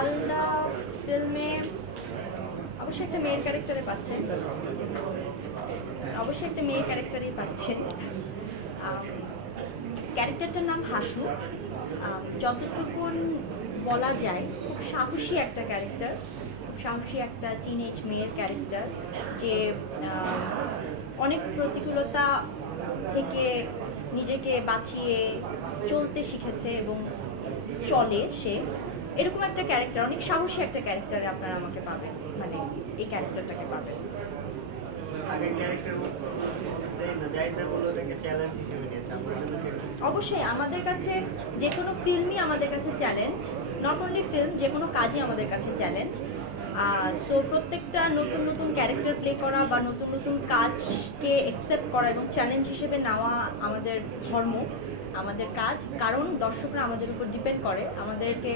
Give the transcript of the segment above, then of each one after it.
হালদা ফিল্মে, অবশ্যই একটা মেয়ের ক্যারেক্টারে পাচ্ছেন। অবশ্যই একটা মেয়ের ক্যারেক্টারই পাচ্ছেন। ক্যারেক্টারটার নাম হাসু। যতটুকুন বলা যায়, খুব সাহসী একটা ক্যারেক্টার সাহসী একটা টিনেজ মেয়ের ক্যারেক্টার, যে অনেক প্রতিকূলতা থেকে নিজেকে বাঁচিয়ে চলতে শিখেছে এবং চলে সে। এরকম একটা ক্যারেক্টার অনেক সাহসী একটা ক্যারেক্টারে আপনারা আমাকে পাবেন মানে এই ক্যারেক্টারটাকে পাবেন। অবশ্যই, আমাদের কাছে যে কোনো ফিল্মই আমাদের কাছে চ্যালেঞ্জ নট অনলি ফিল্ম যে কোনো কাজই আমাদের কাছে চ্যালেঞ্জ সো প্রত্যেকটা নতুন নতুন ক্যারেক্টার প্লে করা বা নতুন নতুন কাজকে অ্যাকসেপ্ট করা এবং চ্যালেঞ্জ হিসেবে নেওয়া আমাদের ধর্ম, আমাদের কাজ। কারণ দর্শকরা আমাদের উপর ডিপেন্ড করে, আমাদেরকে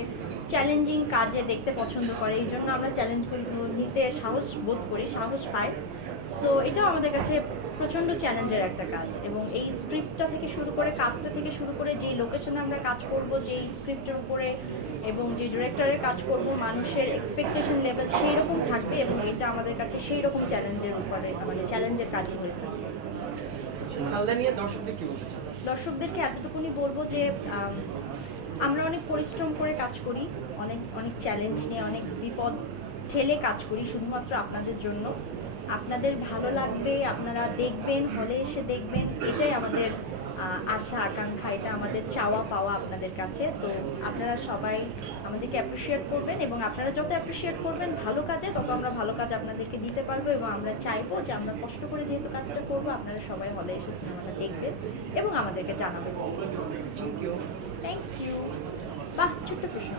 চ্যালেঞ্জিং কাজে দেখতে পছন্দ করে। এই জন্য আমরা চ্যালেঞ্জগুলো নিতে সাহস বোধ করি, সাহস পাই। সো এটাও আমাদের কাছে প্রচণ্ড চ্যালেঞ্জের একটা কাজ এবং এই স্ক্রিপ্টটা থেকে শুরু করে কাজটা থেকে শুরু করে যেই লোকেশনে আমরা কাজ করব যেই স্ক্রিপ্টের উপরে এবং যে ডিরেক্টরের কাজ করব মানুষের এক্সপেকটেশন লেভেল সেই রকম থাকবে এবং এটা আমাদের কাছে সেই রকম চ্যালেঞ্জের উপরে মানে চ্যালেঞ্জের কাজই হয়ে থাকবে দর্শকদেরকে এতটুকুনি বলব যে আম, আমরা অনেক পরিশ্রম করে কাজ করি অনেক অনেক চ্যালেঞ্জ নিয়ে অনেক বিপদ ঠেলে কাজ করি শুধুমাত্র আপনাদের জন্য। আপনাদের ভালো লাগবে আপনারা দেখবেন হলে এসে দেখবেন। এটাই আমাদের আশা আকাঙ্ক্ষা এটা আমাদের চাওয়া পাওয়া আপনাদের কাছে। তো আপনারা সবাই আমাদেরকে অ্যাপ্রিসিয়েট করবেন এবং আপনারা যত অ্যাপ্রিসিয়েট করবেন ভালো কাজে তত আমরা ভালো কাজ আপনাদেরকে দিতে পারব এবং আমরা চাইব যে আমরা কষ্ট করে যেহেতু কাজটা করব আপনারা সবাই হলে এসে সিনেমাটা দেখবেন এবং আমাদেরকে জানাবেন। থ্যাংক ইউ থ্যাংক ইউ বাহ ছোট্ট প্রশ্ন।